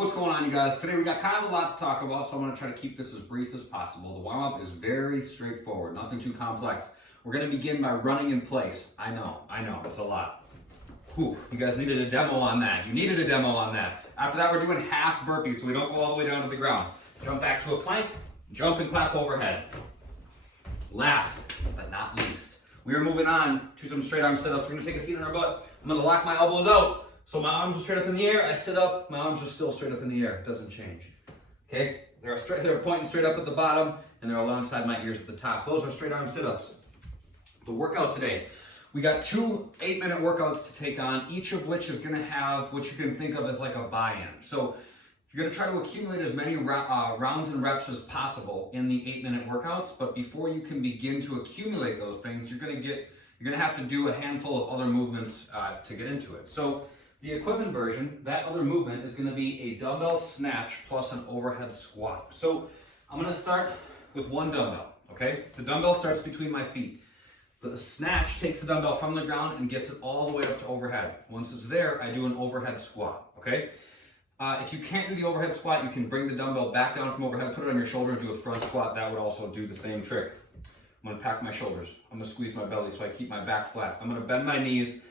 What's going on, you guys? Today we got kind of a lot to talk about, so I'm going to try to keep this as brief as possible. The warm-up is very straightforward, nothing too complex. We're going to begin by running in place. I know, it's a lot. Whew, you guys needed a demo on that. You needed a demo on that. After that, we're doing half burpees, so we don't go all the way down to the ground. Jump back to a plank, jump and clap overhead. Last, but not least, we are moving on to some straight arm sit-ups. We're going to take a seat on our butt. I'm going to lock my elbows out. So my arms are straight up in the air, I sit up, my arms are still straight up in the air. It doesn't change. Okay? They're pointing straight up at the bottom, and they're alongside my ears at the top. Those are straight arm sit-ups. The workout today, we got 2 8-minute workouts to take on, each of which is gonna have what you can think of as like a buy-in. So you're gonna try to accumulate as many rounds and reps as possible in the 8-minute workouts, but before you can begin to accumulate those things, you're gonna have to do a handful of other movements to get into it. So the equipment version, that other movement is going to be a dumbbell snatch plus an overhead squat. So I'm going to start with one dumbbell, okay? The dumbbell starts between my feet. The snatch takes the dumbbell from the ground and gets it all the way up to overhead. Once it's there, I do an overhead squat, okay? If you can't do the overhead squat, you can bring the dumbbell back down from overhead, put it on your shoulder and do a front squat. That would also do the same trick. I'm going to pack my shoulders. I'm going to squeeze my belly so I keep my back flat. I'm going to bend my knees,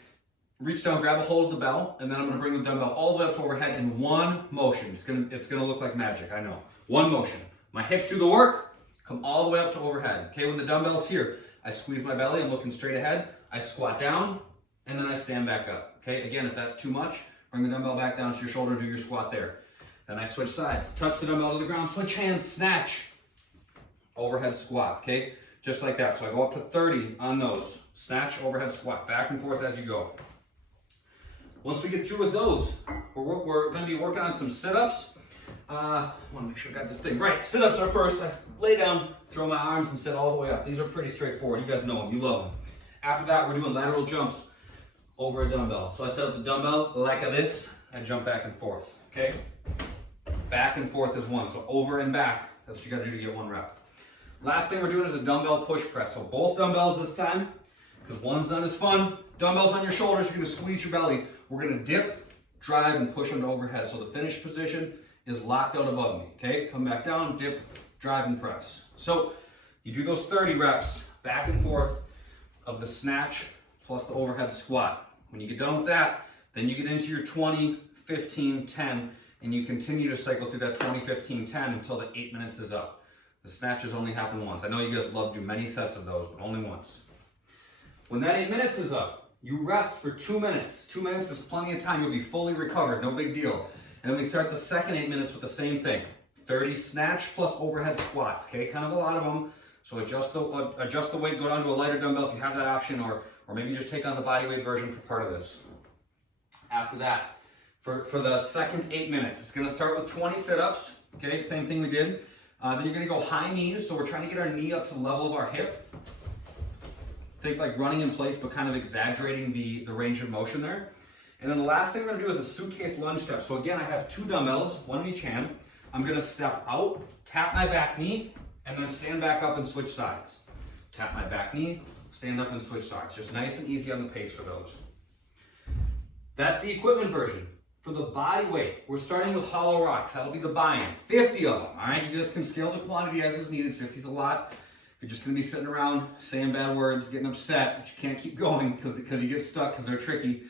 reach down, grab a hold of the bell, and then I'm going to bring the dumbbell all the way up to overhead in one motion. It's going to look like magic, I know. One motion. My hips do the work, come all the way up to overhead. Okay, when the dumbbell's here, I squeeze my belly, I'm looking straight ahead, I squat down, and then I stand back up. Okay, again, if that's too much, bring the dumbbell back down to your shoulder and do your squat there. Then I switch sides, touch the dumbbell to the ground, switch hands, snatch, overhead squat, okay? Just like that. So I go up to 30 on those. Snatch, overhead squat, back and forth as you go. Once we get through with those, we're going to be working on some sit-ups. I want to make sure I got this thing right. Sit-ups are first. I lay down, throw my arms, and sit all the way up. These are pretty straightforward. You guys know them. You love them. After that, we're doing lateral jumps over a dumbbell. So I set up the dumbbell like this. I jump back and forth. Okay? Back and forth is one. So over and back. That's what you got to do to get one rep. Last thing we're doing is a dumbbell push press. So both dumbbells this time, because one's not as fun. Dumbbells on your shoulders, you're going to squeeze your belly. We're going to dip, drive, and push them to overhead. So the finished position is locked out above me. Okay, come back down, dip, drive, and press. So you do those 30 reps back and forth of the snatch plus the overhead squat. When you get done with that, then you get into your 20, 15, 10, and you continue to cycle through that 20, 15, 10 until the 8 minutes is up. The snatches only happen once. I know you guys love to do many sets of those, but only once. When that 8 minutes is up, you rest for 2 minutes. 2 minutes is plenty of time. You'll be fully recovered, no big deal. And then we start the second 8 minutes with the same thing. 30 snatch plus overhead squats, okay? Kind of a lot of them. So adjust the weight, go down to a lighter dumbbell if you have that option, or maybe just take on the body weight version for part of this. After that, for the second 8 minutes, it's gonna start with 20 sit-ups, okay? Same thing we did. Then you're gonna go high knees, so we're trying to get our knee up to the level of our hip. Think like running in place, but kind of exaggerating the range of motion there. And then the last thing we're gonna do is a suitcase lunge step. So again, I have 2 dumbbells, one in each hand. I'm gonna step out, tap my back knee, and then stand back up and switch sides. Tap my back knee, stand up and switch sides. Just nice and easy on the pace for those. That's the equipment version. For the body weight, we're starting with hollow rocks. That'll be the buy-in. 50 of them, all right? You guys can scale the quantity as is needed. 50 is a lot. If you're just going to be sitting around saying bad words, getting upset, but you can't keep going because you get stuck because they're tricky,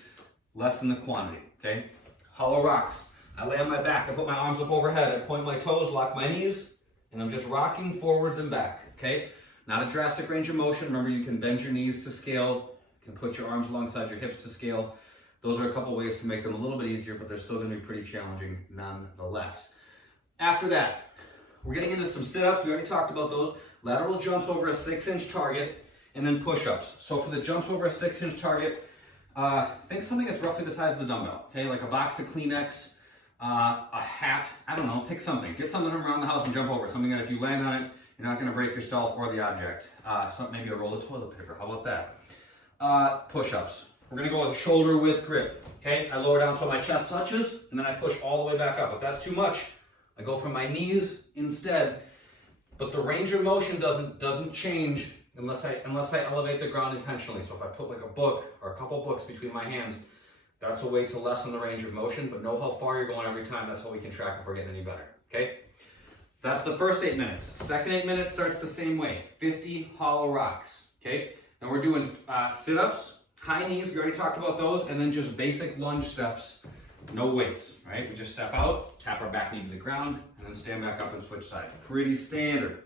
lessen the quantity, okay? Hollow rocks. I lay on my back. I put my arms up overhead. I point my toes, lock my knees, and I'm just rocking forwards and back, okay? Not a drastic range of motion. Remember, you can bend your knees to scale. You can put your arms alongside your hips to scale. Those are a couple ways to make them a little bit easier, but they're still going to be pretty challenging nonetheless. After that, we're getting into some sit-ups. We already talked about those. Lateral jumps over a 6-inch target, and then push-ups. So for the jumps over a 6-inch target, think something that's roughly the size of the dumbbell, okay? Like a box of Kleenex, a hat, I don't know, pick something. Get something around the house and jump over it. Something that if you land on it, you're not gonna break yourself or the object. Maybe a roll of toilet paper, how about that? Push-ups. We're gonna go with a shoulder width grip, okay? I lower down until my chest touches, and then I push all the way back up. If that's too much, I go from my knees instead. But the range of motion doesn't change unless I elevate the ground intentionally. So if I put like a book or a couple books between my hands, That's a way to lessen the range of motion, but know how far you're going every time. That's how we can track if we're getting any better, okay? That's the first 8 minutes. Second 8 minutes starts the same way, 50 hollow rocks, okay? And we're doing sit-ups, high knees, we already talked about those, and then just basic lunge steps, no weights, right? We just step out, tap our back knee to the ground, and then stand back up and switch sides. Pretty standard.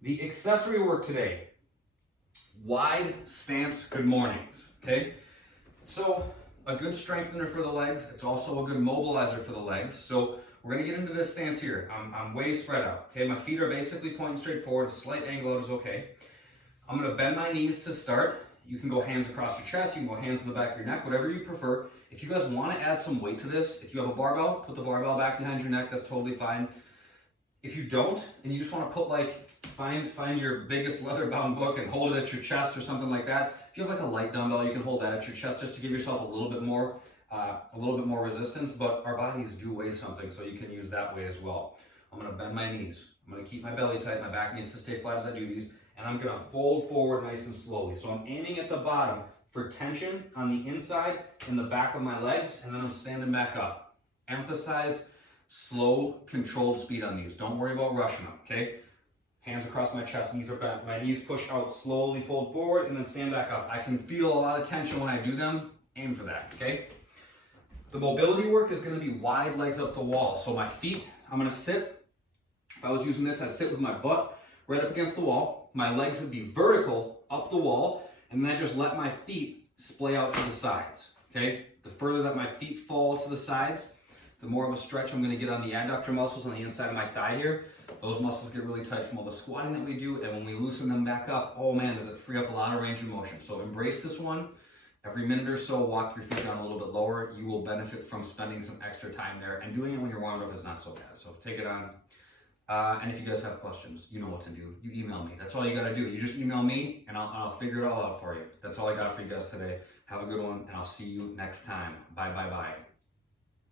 The accessory work today, wide stance good mornings, okay? So a good strengthener for the legs, it's also a good mobilizer for the legs. So we're gonna get into this stance here. I'm way spread out, okay? My feet are basically pointing straight forward, a slight angle out is okay. I'm gonna bend my knees to start. You can go hands across your chest, you can go hands in the back of your neck, whatever you prefer. If you guys wanna add some weight to this, if you have a barbell, put the barbell back behind your neck, that's totally fine. If you don't, and you just wanna put find your biggest leather-bound book and hold it at your chest or something like that. If you have like a light dumbbell, you can hold that at your chest just to give yourself a little bit more resistance, but our bodies do weigh something, so you can use that weight as well. I'm gonna bend my knees. I'm gonna keep my belly tight, my back needs to stay flat as I do these, and I'm gonna fold forward nice and slowly. So I'm aiming at the bottom for tension on the inside in the back of my legs, and then I'm standing back up. Emphasize slow, controlled speed on these. Don't worry about rushing them, okay? Hands across my chest, knees are back. My knees push out, slowly fold forward, and then stand back up. I can feel a lot of tension when I do them. Aim for that, okay? The mobility work is gonna be wide legs up the wall. So my feet, I'm gonna sit. If I was using this, I'd sit with my butt right up against the wall. My legs would be vertical up the wall, and then I just let my feet splay out to the sides, okay? The further that my feet fall to the sides, the more of a stretch I'm gonna get on the adductor muscles on the inside of my thigh here. Those muscles get really tight from all the squatting that we do, and when we loosen them back up, oh man, does it free up a lot of range of motion. So embrace this one. Every minute or so, walk your feet down a little bit lower. You will benefit from spending some extra time there, and doing it when you're warmed up is not so bad. So take it on. And if you guys have questions, you know what to do. You email me. That's all you gotta do. You just email me, and I'll figure it all out for you. That's all I got for you guys today. Have a good one, and I'll see you next time. Bye, bye, bye.